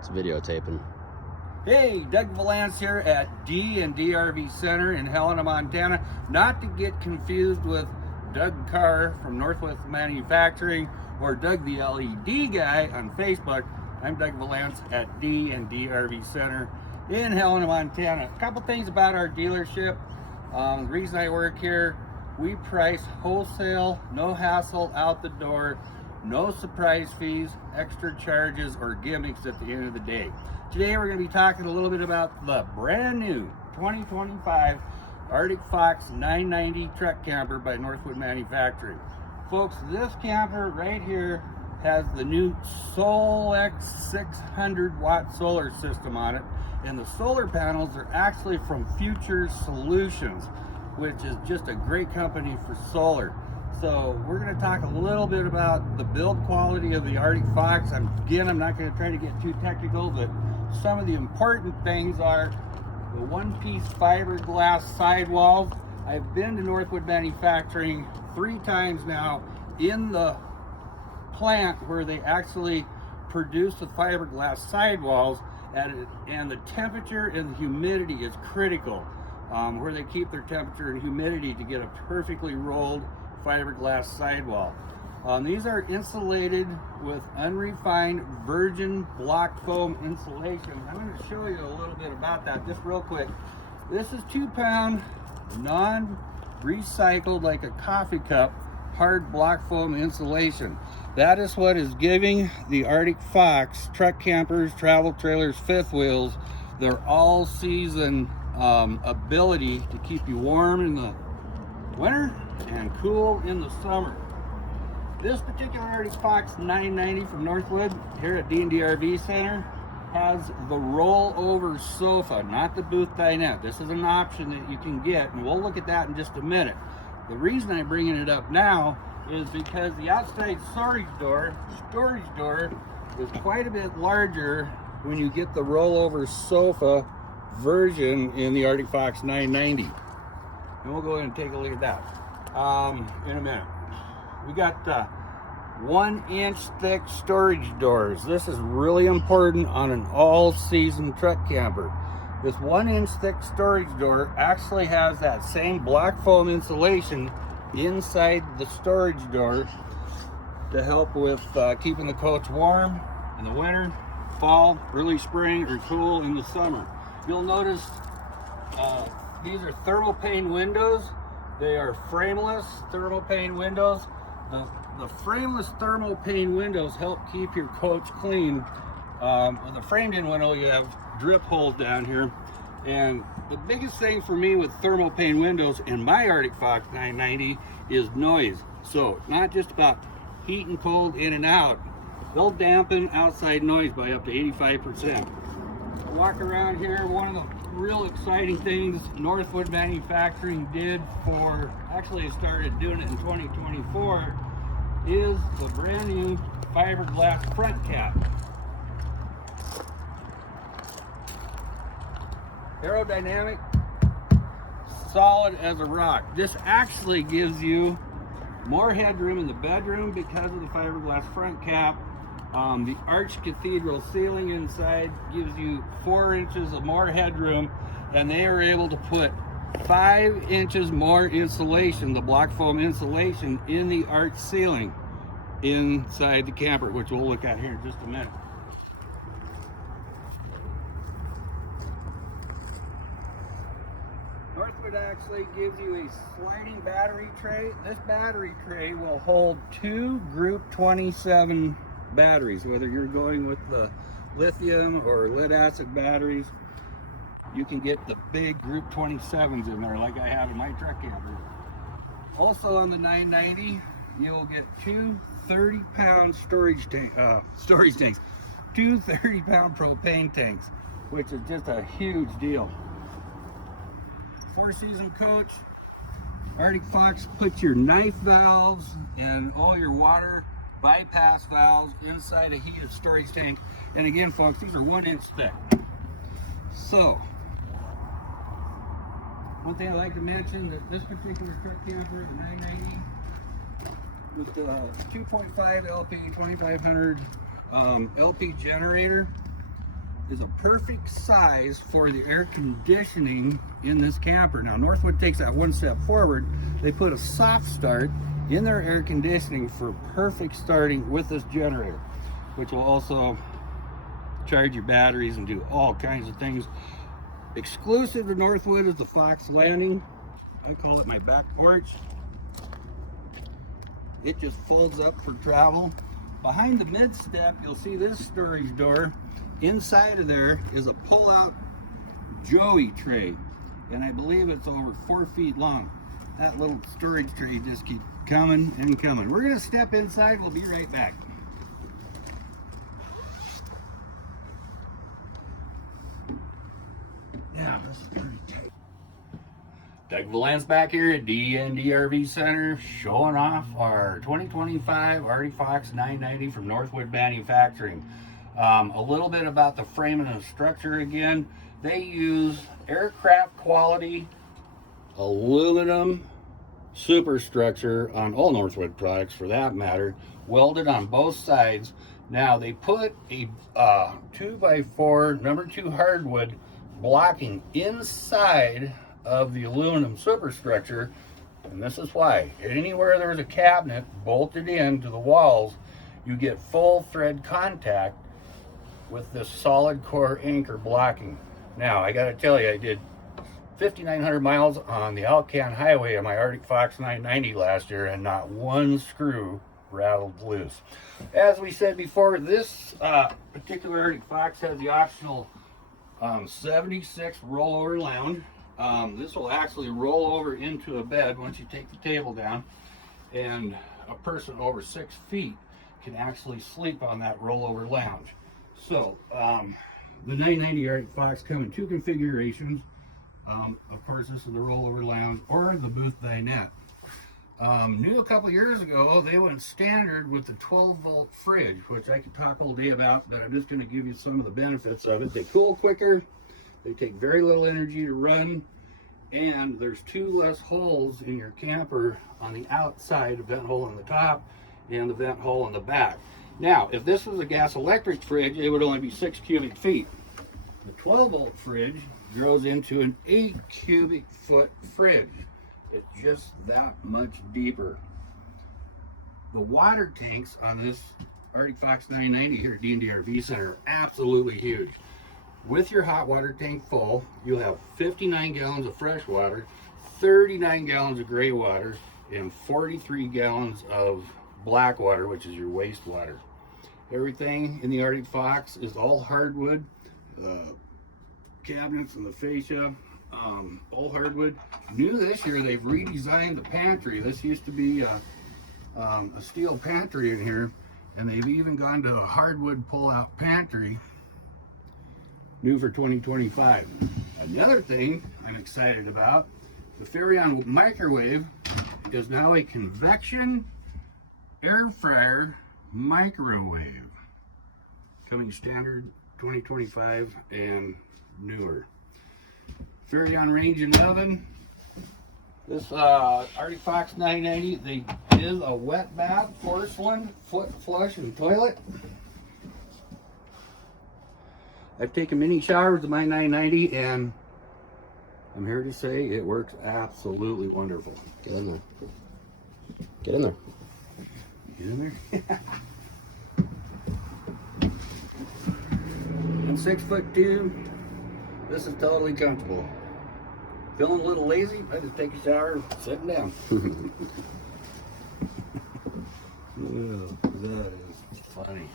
It's videotaping. Hey, Doug Vallance here at D&D RV Center in Helena, Montana. Not to get confused with Doug Carr from Northwood Manufacturing or Doug the LED guy on Facebook. I'm Doug Vallance at D&D RV Center in Helena, Montana. A couple things about our dealership. The reason I work here, we price wholesale, no hassle out the door, no surprise fees, extra charges, or gimmicks at the end of the day. Today we're going to be talking a little bit about the brand new 2025 Arctic Fox 990 truck camper by Northwood Manufacturing. Folks, this camper right here has the new SolX 600 watt solar system on it, and the solar panels are actually from Future Solutions, which is just a great company for solar. So we're going to talk a little bit about the build quality of the Arctic Fox. I'm not going to try to get too technical, but some of the important things are the one-piece fiberglass sidewalls. I've been to Northwood Manufacturing 3 times now in the plant where they actually produce the fiberglass sidewalls, and the temperature and the humidity is critical, where they keep their temperature and humidity to get a perfectly rolled fiberglass sidewall. These are insulated with unrefined virgin block foam insulation. I'm going to show you a little bit about that just real quick. This is 2-pound non-recycled, like a coffee cup, hard block foam insulation. That is what is giving the Arctic Fox truck campers, travel trailers, fifth wheels their all-season ability to keep you warm in the winter and cool in the summer. This particular Arctic Fox 990 from Northwood here at D&D RV Center has the rollover sofa, not the booth dinette. This is an option that you can get, and we'll look at that in just a minute. The reason I'm bringing it up now is because the outside storage door is quite a bit larger when you get the rollover sofa version in the Arctic Fox 990. And we'll go ahead and take a look at that in a minute. We got 1-inch thick storage doors. This is really important on an all-season truck camper. This 1-inch thick storage door actually has that same black foam insulation inside the storage door to help with keeping the coach warm in the winter, fall, early spring, or cool in the summer. You'll notice these are thermal pane windows. They are frameless thermal pane windows. The frameless thermal pane windows help keep your coach clean. With a framed-in window, you have drip holes down here. And the biggest thing for me with thermal pane windows in my Arctic Fox 990 is noise. So it's not just about heat and cold in and out. They'll dampen outside noise by up to 85%. Walk around here, one of the real exciting things Northwood Manufacturing did actually started doing it in 2024, is the brand new fiberglass front cap. Aerodynamic, solid as a rock. This actually gives you more headroom in the bedroom because of the fiberglass front cap. The arched cathedral ceiling inside gives you 4 inches of more headroom, and they are able to put 5 inches more insulation, the block foam insulation, in the arched ceiling inside the camper, which we'll look at here in just a minute. Northwood actually gives you a sliding battery tray. This battery tray will hold 2 Group 27 batteries, whether you're going with the lithium or lead acid batteries. You can get the big Group 27s in there like I have in my truck camper. Also on the 990, you'll get 2 30-pound storage tanks, 2 30-pound propane tanks, which is just a huge deal. 4-season coach. Arctic Fox puts your knife valves and all your water bypass valves inside a heated storage tank. And again, folks, these are 1-inch thick. So, one thing I'd like to mention, that this particular truck camper, the 990, with the 2.5 LP 2500 LP generator, is a perfect size for the air conditioning in this camper. Now Northwood takes that one step forward. They put a soft start in their air conditioning for perfect starting with this generator, which will also charge your batteries and do all kinds of things. Exclusive to Northwood is the Fox Landing. I call it my back porch. It just folds up for travel. Behind the mid step, you'll see this storage door. Inside of there is a pull-out Joey tray, and I believe it's over 4 feet long. That little storage tray just keeps coming and coming. We're gonna step inside. We'll be right back. Yeah, this is pretty tight. Doug Vallance back here at D&D RV Center, showing off our 2025 Arctic Fox 990 from Northwood Manufacturing. A little bit about the frame and the structure again. They use aircraft quality aluminum superstructure on all Northwood products for that matter, welded on both sides. Now they put a 2x4 number 2 hardwood blocking inside of the aluminum superstructure, and this is why anywhere there's a cabinet bolted into the walls, you get full thread contact with this solid core anchor blocking. Now I gotta tell you, I did 5,900 miles on the Alcan Highway on my Arctic Fox 990 last year, and not one screw rattled loose. As we said before, this particular Arctic Fox has the optional 76 rollover lounge. This will actually roll over into a bed once you take the table down, and a person over 6 feet can actually sleep on that rollover lounge. So the 990 Arctic Fox come in 2 configurations. Of course, this is the rollover lounge or the booth dinette. Knew a couple years ago they went standard with the 12-volt fridge, which I could talk all day about, but I'm just going to give you some of the benefits of it. They cool quicker, they take very little energy to run, and there's 2 less holes in your camper on the outside, a vent hole on the top and the vent hole on the back. Now, if this was a gas electric fridge, it would only be 6 cubic feet. The 12-volt fridge grows into an 8 cubic foot fridge. It's just that much deeper. The water tanks on this Arctic Fox 990 here at D&D RV Center are absolutely huge. With your hot water tank full, you'll have 59 gallons of fresh water, 39 gallons of gray water, and 43 gallons of black water, which is your wastewater. Everything in the Arctic Fox is all hardwood. Cabinets and the fascia, all hardwood. New this year, they've redesigned the pantry. This used to be a steel pantry in here, and they've even gone to a hardwood pull-out pantry, new for 2025. Another thing I'm excited about, the Furrion microwave is now a convection air fryer microwave, coming standard 2025 and newer. Furrion range and oven. This Arctic Fox 990, is a wet bath, porcelain, foot flush, and toilet. I've taken many showers with my 990, and I'm here to say it works absolutely wonderful. Get in there. Get in there. Get in there. I'm 6'2". This is totally comfortable. Feeling a little lazy? I just take a shower sitting down. Oh, that is funny.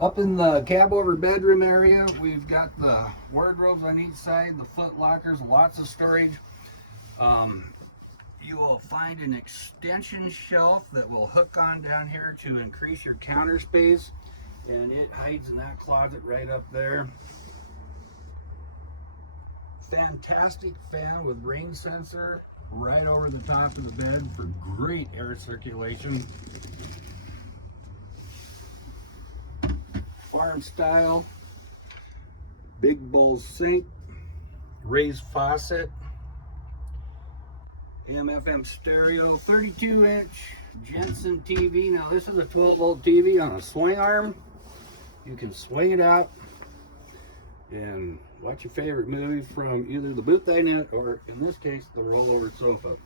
Up in the cab over bedroom area, we've got the wardrobes on each side, the foot lockers, lots of storage. You will find an extension shelf that will hook on down here to increase your counter space, and it hides in that closet right up there. Fantastic fan with rain sensor right over the top of the bed for great air circulation. Farm style, big bowl sink, raised faucet, AM/FM stereo, 32-inch Jensen TV. Now this is a 12-volt TV on a swing arm. You can swing it out and watch your favorite movie from either the booth dinette or, in this case, the rollover sofa.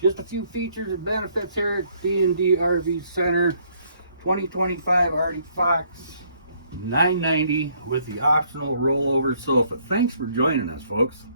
Just a few features and benefits here at D&D RV Center. 2025 Arctic Fox, $990 with the optional rollover sofa. Thanks for joining us, folks.